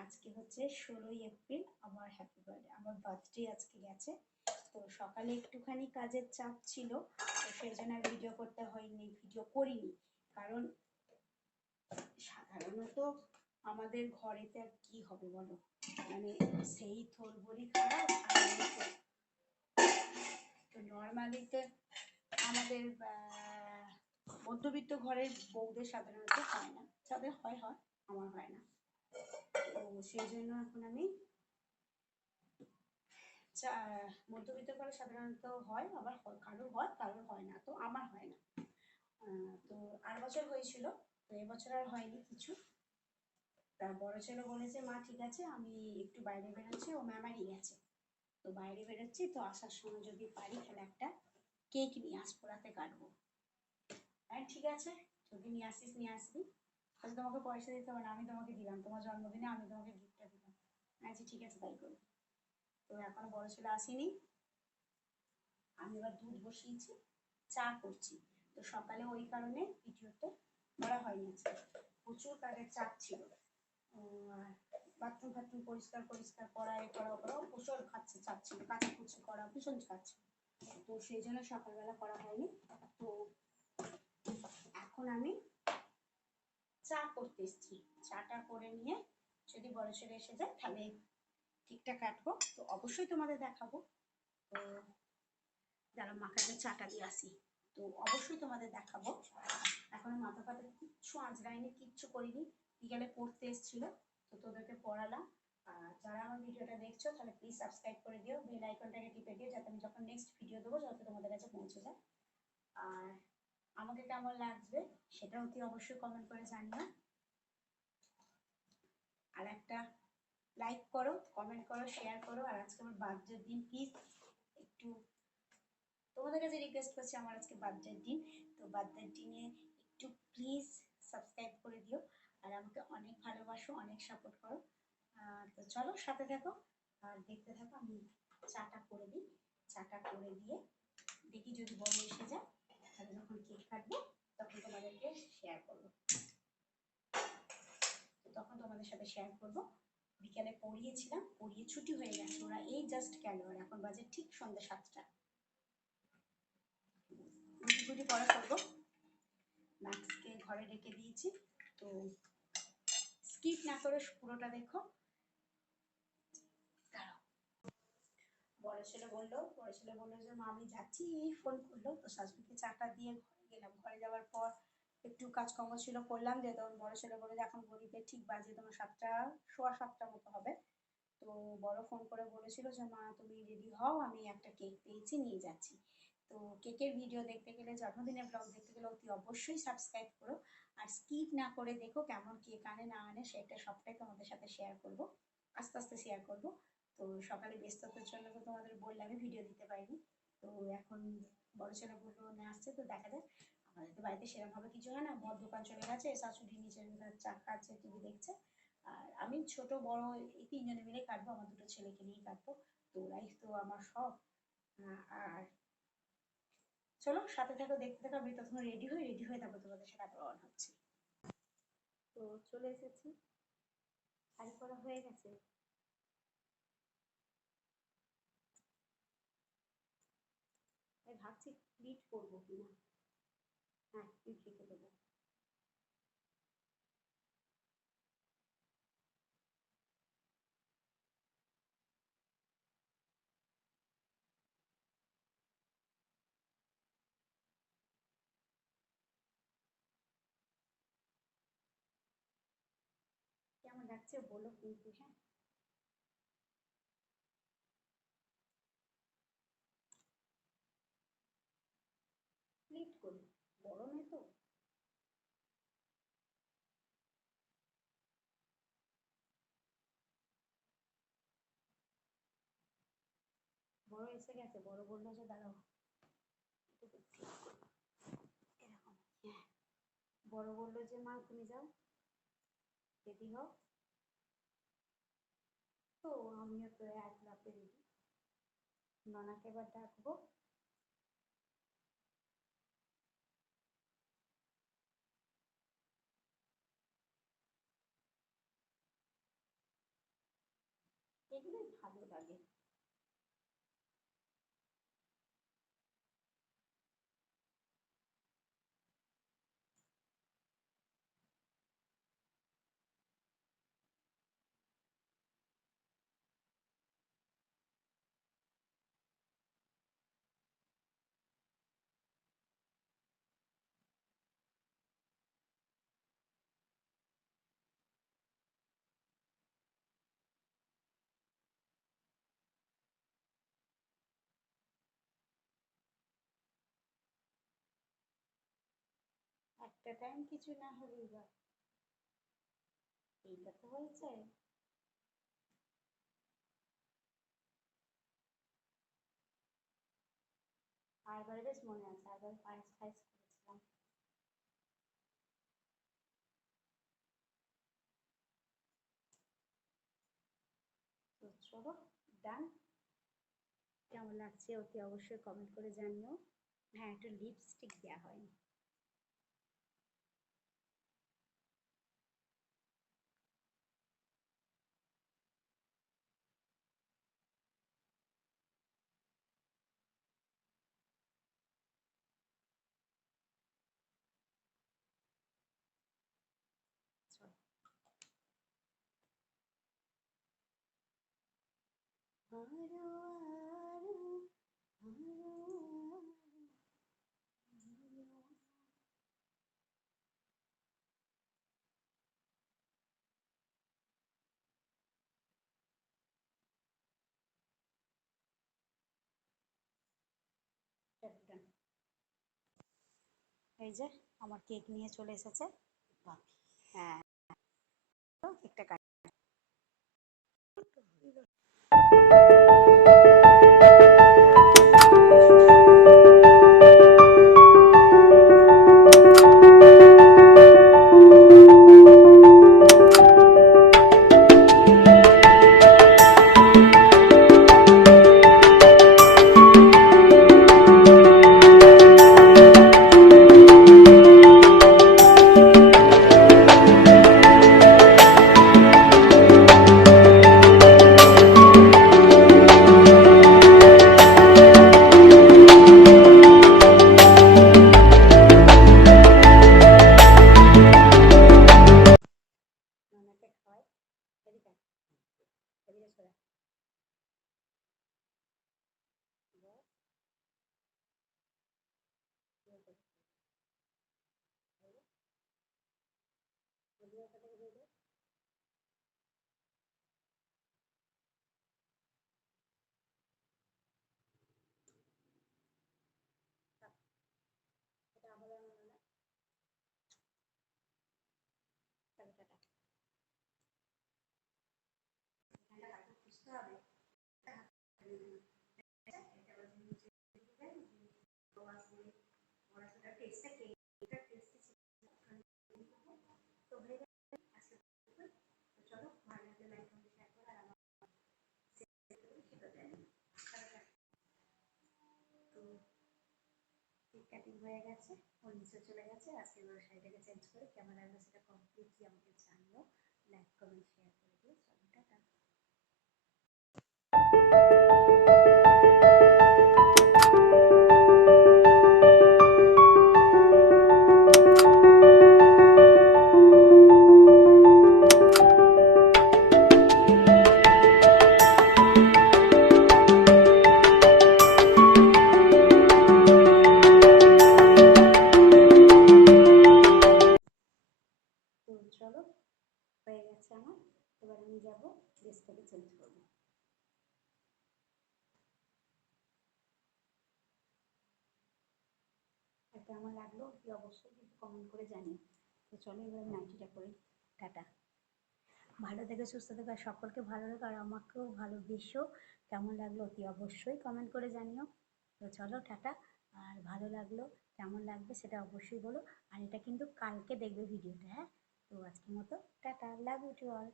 আজকে হচ্ছে ষোলোই এপ্রিল, আমার হ্যাপি বার্থডে আমার বার্থডে আজকে গেছে। তো সকালে একটুখানি কাজের চাপ ছিল, তো সেই জন্য ভিডিও করতে হয়নি ভিডিও করিনি। কারণ সাধারণত আমাদের ঘরেতে আর কি হবে বলো? মানে সেই খারাপ আর এই তো। নর্মালিতে আমাদের মধ্যবিত্ত ঘরের বউদের সাধারণত হয় না। যাদের হয় হয়, আমার হয় না। তো সেই জন্য এখন আমি মধ্যবিত্ত ঘরে সাধারণত হয়, আবার কারোর হয় কারোর হয় না, তো আমার হয় না। তো আর বছর হয়েছিল, তো এবছর আর হয়নি কিছু। তা বড় ছেলে বলেছে, মা, ঠিক আছে, আমি একটু বাইরে বেরোচ্ছি। ও ম্যামারি গেছে। তো বাইরে বেরোচ্ছি, তো আসার সময় যদি পারি তাহলে একটা কেক নিয়ে আসব, রাতে কাটবো। হ্যাঁ ঠিক আছে, যদি নিয়ে আসিস, নিয়ে আসবি। আজ তোমাকে পয়সা দিতে হবে না, আমি তোমাকে দিলাম, তোমার জন্মদিনে আমি তোমাকে গিফটটা দিলাম। আচ্ছা ঠিক আছে, তাই করি তো এখনও বড় ছেলে আসেনি। আমি এবার দুধ বসিয়েছি, চা করছি। তো সকালে ওই কারণে ভিডিওতে করা হয়নি প্রচুর কাজের চাপ ছিল। বাথরুম ফাথরুম পরিষ্কার পরিষ্কার করা এ করা করা প্রচুর খাচ্ছে চাপ ছিল কাচাকুচি করা, ভীষণ ছিল। তো সেই জন্য সকালবেলা করা হয়নি। তো এখন আমি চা করতে এসেছি। চাটা করে নিয়ে যদি বড় ছেলে এসে যায়, তাহলে কেকটা কাটবো। তো অবশ্যই তোমাদের দেখাবো। তো যারা মাখাতে চাটা দিয়ে আসি, তো অবশ্যই তোমাদের দেখাবো। এখন মাথা ফাতা কিচ্ছু আঁচড়াইনি, কিচ্ছু করিনি। বিকালে পড়তে এসেছিল, তো তোদেরকে পড়ালাম। আর যারা আমার ভিডিওটা দেখছ, তাহলে প্লিজ সাবস্ক্রাইব করে দিও বেল আইকনটাকে টিপে দিও, যাতে আমি যখন নেক্সট ভিডিও দেবো, যাতে তোমাদের কাছে পৌঁছে যায়। আর আমাকে কেমন লাগবে সেটা অতি অবশ্যই কমেন্ট করে জানিও। আর একটা লাইক করো কমেন্ট করো শেয়ার করো। আর আজকে আমার বার্থডের দিন প্লিজ একটু তোমাদের কাছে রিকোয়েস্ট করছি আমার আজকে বার্থডের দিন, তো বার্থডের দিনে একটু প্লিজ সাবস্ক্রাইব করে দিও। আর আমাকে অনেক ভালোবাসো, অনেক সাপোর্ট করো। তো চলো সাথে থাকো, আর দেখতে থাকো, আমি চাটা করে দিই। চাটা করে দিয়ে দেখি যদি বড় এসে যায়, তাহলে যখন কেক কাটবো, তখন তোমাদেরকে শেয়ার করব। তখন তোমাদের সাথে শেয়ার করব। বিকেলে পড়িয়েছিলাম, পড়িয়ে ছুটি হয়ে গেছে। ওরা এই জাস্ট গেল, আর এখন বাজে ঠিক সন্ধ্যে সাতটা। গুটি গুটি পড়া করব। ম্যাক্সকে ঘরে রেখে দিয়েছি, তো স্কিপ না করে পুরোটা দেখো। বড় ছেলে বলল, বড় ছেলে বলল যে, মা, আমি যাচ্ছি। এই ফোন করল। তো শাশুড়িকে চাটা দিয়ে ঘরে গেলাম। ঘরে যাওয়ার পর একটু কাজকর্ম ছিল, করলাম। যে তখন বড় ছেলে বলে যে, এখন ঠিক বাজে, তোমার সাতটা, সোয়া সাতটা মতো হবে। তো বড় ফোন করে বলেছিল যে, মা, তুমি রেডি হও, আমি একটা কেক পেয়েছি, নিয়ে যাচ্ছি। তো কেকের ভিডিও দেখতে গেলে, জন্মদিনের ব্লগ দেখতে গেলে অতি অবশ্যই সাবস্ক্রাইব করো। আর স্কিপ না করে দেখো কেমন কেক কানে না আনে, সেটা সবটাই তোমাদের সাথে শেয়ার করব। আস্তে আস্তে শেয়ার করব। তো সকালে ব্যস্ততার জন্য তো তোমাদের বললামই ভিডিও দিতে পারিনি। তো এখন বড় ছেলে বলল না আসছে, তো দেখা যাক। আমাদের তো বাড়িতে সেরকম ভাবে কিছু হয় না। বর দোকান চলে গেছে, শাশুড়ি নিচে চা খাচ্ছে টিভি দেখছে। আর আমি ছোট, বড়, এই তিনজনে মিলে কাটবো, আমার দুটো ছেলেকে নিয়ে কাটবো। তো ওরাই তো আমার সব। আর চলো সাথে থাকো, দেখতে থাকো, আমি তখন রেডি হই রেডি হয়ে তারপর তোমাদের সাথে আবার অন হচ্ছে। তো চলে এসেছি। শাড়ি পরা হয়ে গেছে। ভাবছি প্লিট করব কিনা। হ্যাঁ প্লিট রেখে দেবো। লাগছে বলো কিন্তু হ্যাঁ? করি, বড় তো? বড় এসে গেছে, বড় বলল যে দাঁড়াও। এরকম হ্যাঁ। বড় বলল যে, মা, তুমি যাও, রেডি তো আমিও তো এক লাফে রেডি ননাকে এবার ডাকবো। এগুলোই ভালো লাগে। একটা টাইম কিছু না হলেই বা এইটা তো হয়েছে। আরবারে বেশ মনে আছে আরবারে করেছিলাম তো চলো ডান কেমন লাগছে অতি অবশ্যই কমেন্ট করে জানিও। হ্যাঁ একটু লিপস্টিক দেওয়া হয়নি। এই যে আমার কেক নিয়ে চলে এসেছে। হ্যাঁ। কেকটা কাট Thank you. ಕಡೆ ಇದೆ. কাটিং হয়ে গেছে ওর নিচে চলে গেছে, আজকে ওর শাড়িটাকে চেঞ্জ করে কেমন লাগল সেটা কমপ্লিটলি আমাকে জানিও লাইক কমেন্ট শেয়ার করে ড্রেসটাকে চেঞ্জ করব আর কেমন লাগল? কি অবশ্যই কিন্তু কমেন্ট করে জানিও। তো চলো এবার নাইটিটা করি। টাটা। ভালো থেকে, সুস্থ থেকে সকলকে ভালো রেখো আর আমাকেও ভালোবেসো কেমন লাগল? অতি অবশ্যই কমেন্ট করে জানিও। তো চলো, টাটা। আর ভালো লাগল, কেমন লাগবে সেটা অবশ্যই বলো। আর এটা কিন্তু কালকে দেখবে ভিডিওটা হ্যাঁ? তো আজকের মতো, tata. Love you to all